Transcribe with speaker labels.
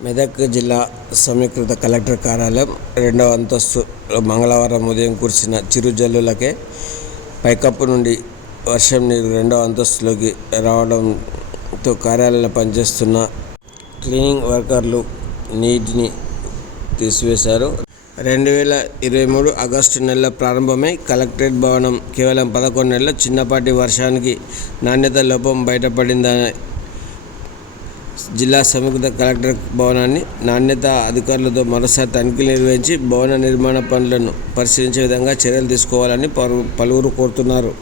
Speaker 1: మెదక్ జిల్లా సమీకృత కలెక్టర్ కార్యాలయం రెండవ అంతస్తు మంగళవారం ఉదయం కురిసిన చిరుజల్లులకే పైకప్పు నుండి వర్షం నీరు రెండవ అంతస్తులోకి రావడంతో కార్యాలయంలో పనిచేస్తున్న క్లీనింగ్ వర్కర్లు నీటిని తీసివేశారు. రెండు వేల ఇరవై మూడు ఆగస్టు నెల ప్రారంభమై కలెక్టరేట్ భవనం కేవలం పదకొండు నెలల చిన్నపాటి వర్షానికి నాణ్యత లోపం బయటపడిందని జిల్లా సమీకృత కలెక్టర్ భవనాన్ని నాణ్యత అధికారులతో మరోసారి తనిఖీలు నిర్వహించి భవన నిర్మాణ పనులను పరిశీలించే విధంగా చర్యలు తీసుకోవాలని పలు పలువురు కోరుతున్నారు.